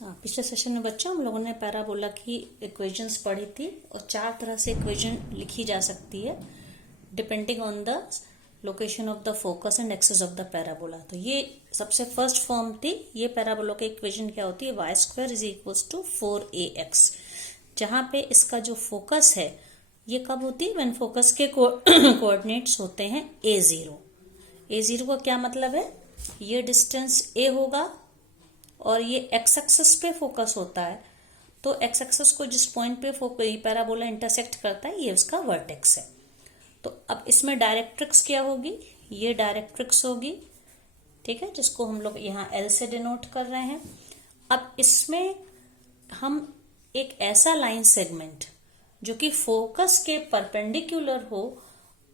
पिछले सेशन में बच्चों हम लोगों ने पैराबोला की इक्वेशंस पढ़ी थी और 4 तरह से इक्वेशन लिखी जा सकती है depending on the location of the focus and axis of the parabola. तो ये सबसे फर्स्ट फॉर्म थी। ये पैराबोला की इक्वेशन क्या होती है, y² is equals to 4ax, जहां पे इसका जो फोकस है ये कब होती है, व्हेन फोकस के कोऑर्डिनेट्स होते हैं a0। a0 का क्या मतलब है, ये डिस्टेंस a होगा और ये एक्स एक्सिस पे फोकस होता है, तो एक्स एक्सिस को जिस पॉइंट पे पैराबोला इंटरसेक्ट करता है ये उसका वर्टेक्स है। तो अब इसमें डायरेक्ट्रिक्स क्या होगी, ये डायरेक्ट्रिक्स होगी, ठीक है, जिसको हम लोग यहाँ एल से डिनोट कर रहे हैं। अब इसमें हम एक ऐसा लाइन सेगमेंट जो कि फोकस के परपेंडिकुलर हो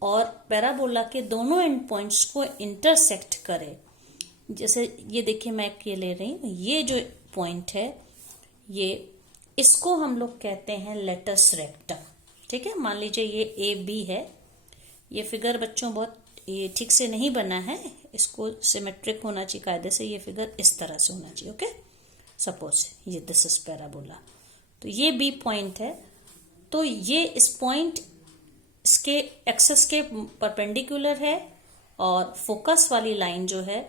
और पैराबोला के दोनों एंड पॉइंट्स को इंटरसेक्ट करे। जैसे ये देखिए, मैं ये ले रही हूँ, ये जो पॉइंट है ये, इसको हम लोग कहते हैं लेटस रेक्टम, ठीक है। मान लीजिए ये ए बी है। ये फिगर बच्चों बहुत ये ठीक से नहीं बना है, इसको सिमेट्रिक होना चाहिए कायदे से। ये फिगर इस तरह से होना चाहिए, ओके। सपोज ये दिस इज पैराबोला, तो ये बी पॉइंट है, तो ये इस पॉइंट इसके एक्सिस के परपेंडिकुलर है और फोकस वाली लाइन जो है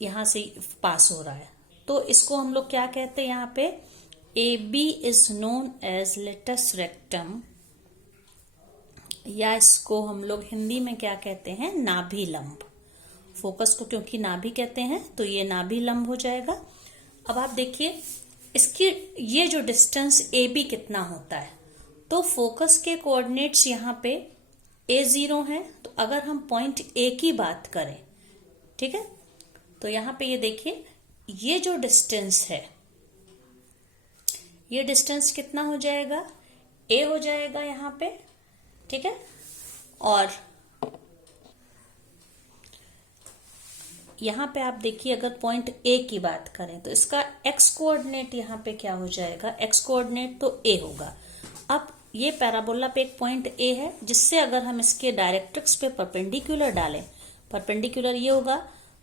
यहां से पास हो रहा है। तो इसको हम लोग क्या कहते हैं, यहाँ पे A B is known as latus rectum, या इसको हम लोग हिंदी में क्या कहते हैं, नाभि लंब। फोकस को क्योंकि नाभि कहते हैं तो ये नाभि लंब हो जाएगा। अब आप देखिए इसकी ये जो डिस्टेंस ए बी कितना होता है, तो फोकस के कोऑर्डिनेट्स यहाँ पे a0 है। तो अगर हम पॉइंट ए की बात करें, ठीक है, तो यहां पे ये देखिए, ये जो डिस्टेंस है, ये डिस्टेंस कितना हो जाएगा, a हो जाएगा यहां पे, ठीक है। और यहां पे आप देखिए, अगर पॉइंट a की बात करें तो इसका x कोऑर्डिनेट यहां पे क्या हो जाएगा, x कोऑर्डिनेट तो a होगा। अब ये पैराबोला पे एक पॉइंट a है, जिससे अगर हम इसके डायरेक्ट्रिक्स पे परपेंडिकुलर डालें, परपेंडिकुलर ये होगा,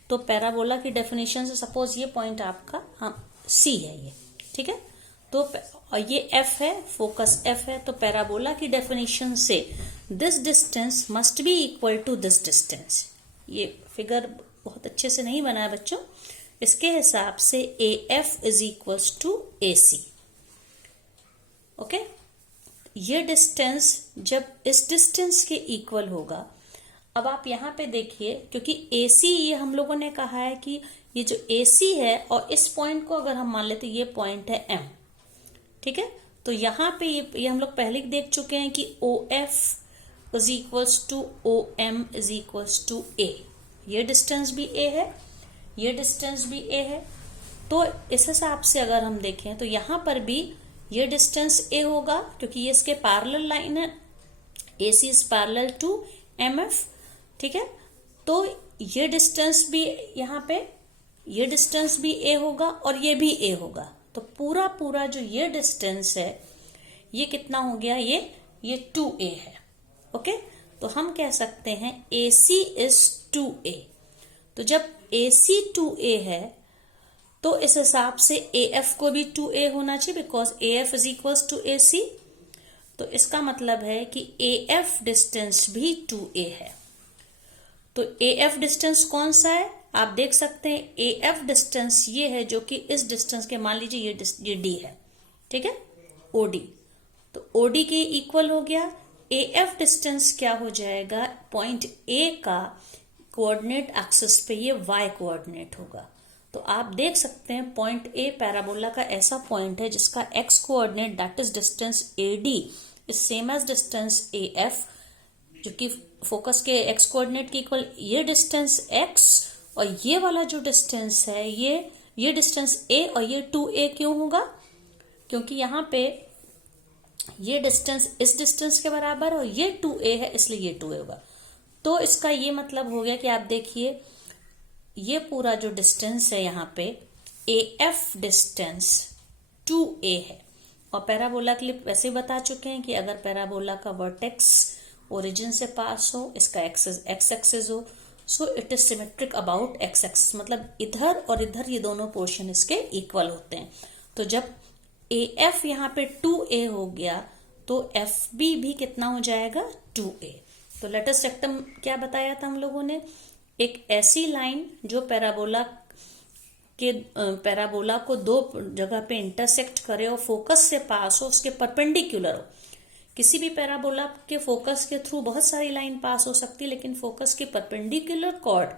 तो पैराबोला की डेफिनेशन से सपोज ये पॉइंट आपका C है ये, ठीक है। तो ये F है, फोकस F है, तो पैराबोला की डेफिनेशन से this distance must be equal to this distance. ये फिगर बहुत अच्छे से नहीं बना है बच्चों, इसके हिसाब से AF is equals to AC, okay. ये डिस्टेंस जब इस डिस्टेंस के इक्वल होगा, अब आप यहाँ पे देखिए, क्योंकि AC ये हम लोगों ने कहा है कि ये जो AC है और इस पॉइंट को अगर हम मान लेते ये पॉइंट है M, ठीक है। तो यहाँ पे ये हम लोग पहले देख चुके हैं कि OF is equals to OM is equals to A। ये डिस्टेंस भी A है, ये डिस्टेंस भी A है। तो इस हिसाब से अगर हम देखें तो यहाँ पर भी ये डिस्टेंस A होगा, क्योंकि ये इसके पैरेलल लाइन है, AC is parallel to MF, ठीक है। तो ये डिस्टेंस भी यहाँ पे, ये डिस्टेंस भी a होगा और ये भी a होगा। तो पूरा जो ये डिस्टेंस है ये कितना हो गया, ये 2a है, ओके। तो हम कह सकते हैं AC इज 2a। तो जब AC 2a है तो इस हिसाब से AF को भी 2a होना चाहिए, because AF is equals to AC। तो इसका मतलब है कि AF डिस्टेंस भी 2a है। तो AF डिस्टेंस कौन सा है, आप देख सकते हैं AF डिस्टेंस ये है जो कि इस डिस्टेंस के, मान लीजिए ये D है, ठीक है, OD। तो OD के इक्वल हो गया। AF डिस्टेंस क्या हो जाएगा, पॉइंट A का कोऑर्डिनेट एक्सिस पे ये y कोऑर्डिनेट होगा। तो आप देख सकते हैं पॉइंट A पैराबोला का ऐसा पॉइंट है जिसका x coordinate that is distance AD is same as distance AF, जो कि फोकस के x कोऑर्डिनेट के इक्वल ये डिस्टेंस x, और ये वाला जो डिस्टेंस है ये डिस्टेंस a, और ये 2a क्यों होगा, क्योंकि यहाँ पे ये डिस्टेंस इस डिस्टेंस के बराबर और ये 2a है, इसलिए ये 2a होगा। तो इसका ये मतलब हो गया कि आप देखिए ये पूरा जो डिस्टेंस है यहाँ पे AF डिस्टेंस 2a है। और पैराबोला के लिए वैसे ही बता चुके हैं कि अगर पैराबोला का वर्टेक्स ओरिजिन से पास हो, इसका एक्सिस x एक्सिस हो, so it is symmetric about x axis, मतलब इधर और इधर ये दोनों पोर्शन इसके इक्वल होते हैं। तो जब ए एफ यहाँ पे 2a हो गया तो एफ बी भी कितना हो जाएगा 2a। तो लेटस रेक्टम क्या बताया था हम लोगों ने, एक ऐसी लाइन जो पैराबोला को दो जगह पे इंटरसेक्ट करे और फोकस से पास हो, उसके परपेंडिकुलर हो। किसी भी पैराबोला के फोकस के थ्रू बहुत सारी लाइन पास हो सकती है, लेकिन फोकस के परपेंडिकुलर कॉर्ड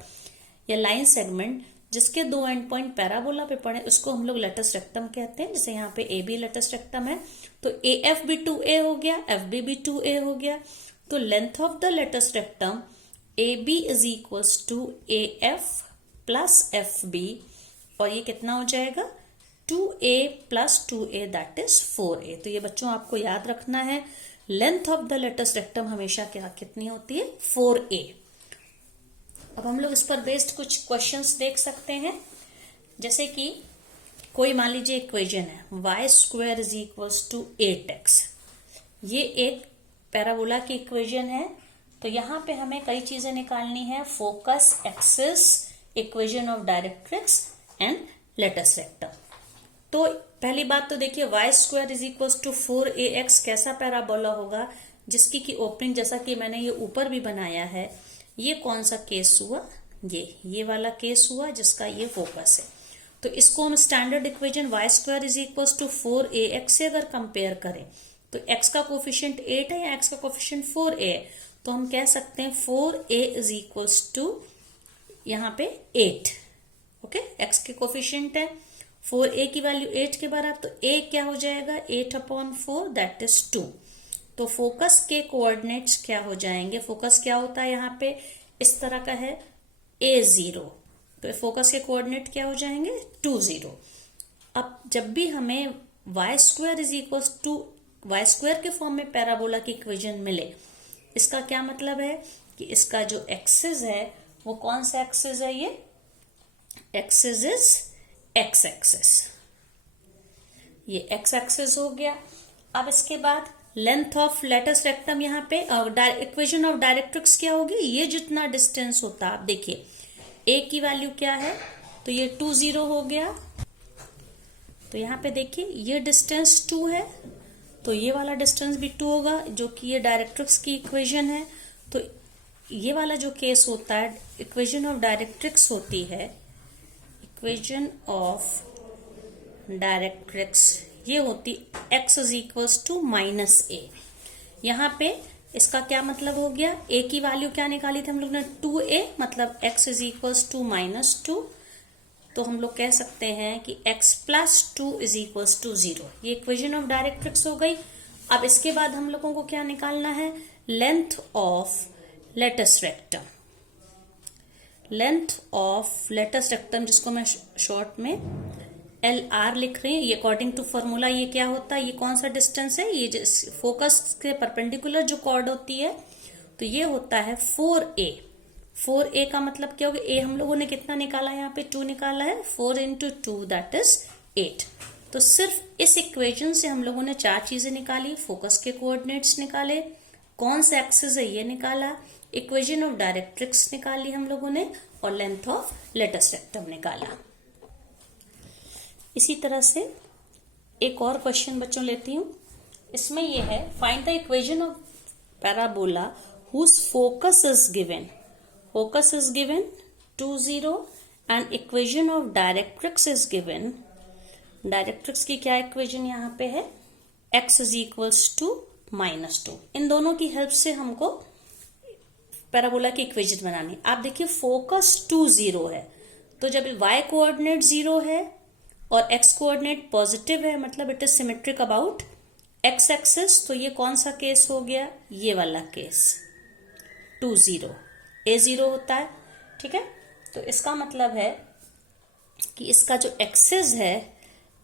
या लाइन सेगमेंट जिसके दो एंड पॉइंट पैराबोला पे पड़े उसको हम लोग लेटस रेक्टम कहते हैं। जैसे यहाँ पे ए बी लेटस रेक्टम है तो ए एफ भी 2a हो गया, एफ बी भी 2a हो गया। तो length of the latus rectum A B is equals to A F plus F B, और ये कितना हो जाएगा 2a plus 2a that is 4a। तो ये बच्चों आपको याद रखना है, length of the latus rectum हमेशा क्या कितनी होती है 4a। अब हम लोग इस पर बेस्ड कुछ क्वेश्चंस देख सकते हैं। जैसे कि कोई मान लीजिए इक्वेशन है y square is equals to 8x, ये एक पैराबोला की इक्वेशन है। तो यहाँ पे हमें कई चीजें निकालनी है, focus, axis, equation of directrix and latus rectum. तो पहली बात तो देखिए y square is equals to 4ax कैसा पैराबोला होगा जिसकी की ओपनिंग, जैसा कि मैंने ये ऊपर भी बनाया है, ये कौन सा केस हुआ, ये वाला केस हुआ जिसका ये फोकस है। तो इसको हम standard equation y square is equals to 4ax से अगर कंपेयर करें तो x का कोफिशिएंट 8 है या x का कोफिशिएंट 4a है, तो हम कह सकते हैं 4a इज इक्वल्स टू यहाँ पे 8। ओके, x के कोफिशिएंट है, 4a की वैल्यू 8 के बराबर, तो a क्या हो जाएगा 8/4 दैट इज 2। तो फोकस के कोऑर्डिनेट्स क्या हो जाएंगे, फोकस क्या होता है यहाँ पे इस तरह का है a0, तो फोकस के कोऑर्डिनेट क्या हो जाएंगे 2 0। अब जब भी हमें y square is equals to y square के फॉर्म में पैराबोला की इक्वेशन मिले, इसका क्या मतलब है कि इसका जो एक्सिस है वो कौन सा एक्सिस है, ये एक्सिस इज x एक्सिस, ये x एक्सिस हो गया। अब इसके बाद लेंथ ऑफ लेटस रेक्टम यहाँ पे इक्वेशन ऑफ डायरेक्ट्रिक्स क्या होगी, ये जितना डिस्टेंस होता है, आप देखिए a की वैल्यू क्या है तो ये 2 0 हो गया। तो यहाँ पे देखिए ये डिस्टेंस 2 है तो ये वाला डिस्टेंस भी 2 होगा, जो कि ये डायरेक्ट्रिक्स की इक्वेशन है। तो ये वाला जो केस होता है इक्वेशन ऑफ डायरेक्ट्रिक्स होती है, इक्वेशन ऑफ डायरेक्ट्रिक्स ये होती x is equals to -a। यहाँ पे इसका क्या मतलब हो गया, a की वैल्यू क्या निकाली थी हम लोग ने 2a, मतलब x इज इक्वल्स टू -2। तो हम लोग कह सकते हैं कि x plus 2 is equals to 0, ये इक्वेशन ऑफ डायरेक्ट्रिक्स हो गई। अब इसके बाद हम लोगों को क्या निकालना है, length of latus rectum, length of latus rectum जिसको मैं शॉर्ट में LR लिख रही हूँ। ये अकॉर्डिंग टू फॉर्मूला ये क्या होता है, ये कौन सा डिस्टेंस है, ये फोकस के परपेंडिकुलर जो कॉर्ड होती है, तो ये होता है 4a। 4a का मतलब क्या होगा, a हम लोगों ने कितना निकाला है, यहाँ पे 2 निकाला है, 4 × 2 दैट इज 8। तो सिर्फ इस इक्वेशन से हम लोगों ने 4 चीजें निकाली, फोकस के कोऑर्डिनेट्स निकाले, कौन सा एक्सिस है ये निकाला, इक्वेशन ऑफ डायरेक्ट्रिक्स निकाली हम लोगों ने, और लेंथ ऑफ लेटस रेक्टम निकाला। इसी तरह से एक और क्वेश्चन बच्चों लेती हूँ, इसमें ये है find the equation of parabola whose focus is given, focus is given 2 0 and equation of directrix is given. Directrix की क्या इक्वेशन यहाँ पे है, x इज इक्वल्स टू -2। इन दोनों की हेल्प से हमको पैराबोला की इक्वेशन बनानी। आप देखिए फोकस 2 0 है, तो जब y कोऑर्डिनेट 0 है और x कोऑर्डिनेट पॉजिटिव है, मतलब it is symmetric about x axis, तो ये कौन सा केस हो गया, ये वाला केस 2 0, a0 होता है, ठीक है। तो इसका मतलब है कि इसका जो एक्सिस है,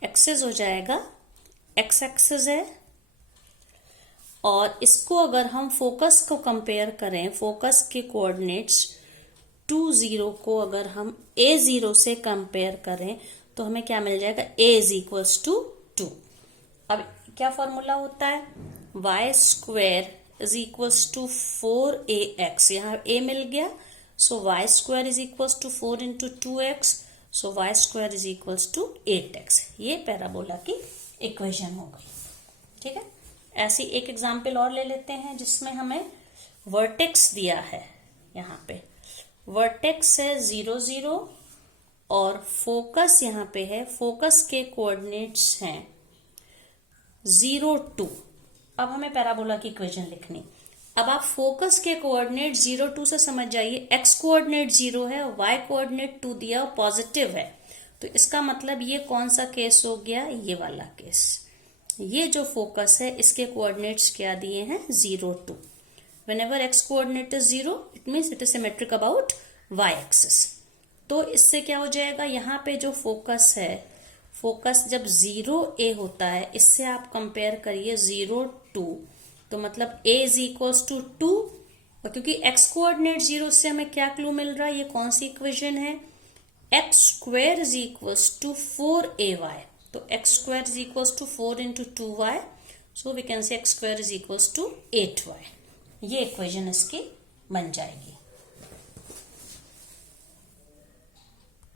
एक्सिस हो जाएगा x एक्सिस है, और इसको अगर हम फोकस को कंपेयर करें, फोकस के कोऑर्डिनेट्स 2 0 को अगर हम a0 से कंपेयर करें तो हमें क्या मिल जाएगा, a इज इक्वल्स टू 2। अब क्या फॉर्मूला होता है, y square is equals to 4ax, यहाँ a मिल गया, so y square is equals to 4 into 2x, so y square is equals to 8x। ये पैराबोला की इक्वेशन हो गई। ठीक है, ऐसी एक एग्जाम्पल और ले लेते हैं जिसमें हमें वर्टेक्स दिया है। यहाँ पे वर्टेक्स है 0 0 और फोकस यहाँ पे है, फोकस के कोऑर्डिनेट्स हैं 0 2। अब हमें पैराबोला की इक्वेशन लिखनी। अब आप फोकस के कोऑर्डिनेट 0 2 से समझ जाइए, एक्स कोऑर्डिनेट 0 है और वाई कोऑर्डिनेट 2 दिया और पॉजिटिव है, तो इसका मतलब ये कौन सा केस हो गया, ये वाला केस। ये जो फोकस है इसके कोऑर्डिनेट्स क्या दिए हैं, 0 2। whenever x coordinate is 0 it means it is symmetric about y axis। तो इससे क्या हो जाएगा, यहाँ पे जो फोकस है, फोकस जब 0 a होता है, इससे आप कंपेयर करिए 0 2, तो मतलब a इज इक्वल्स टू 2, और क्योंकि x कोऑर्डिनेट 0 से हमें क्या क्लू मिल रहा है, ये कौन सी इक्वेशन है, x square is equals to 4ay। तो x square is equals to 4 into 2y, so we can say x square is equals to 8y। ये इक्वेशन इसकी बन जाएगी।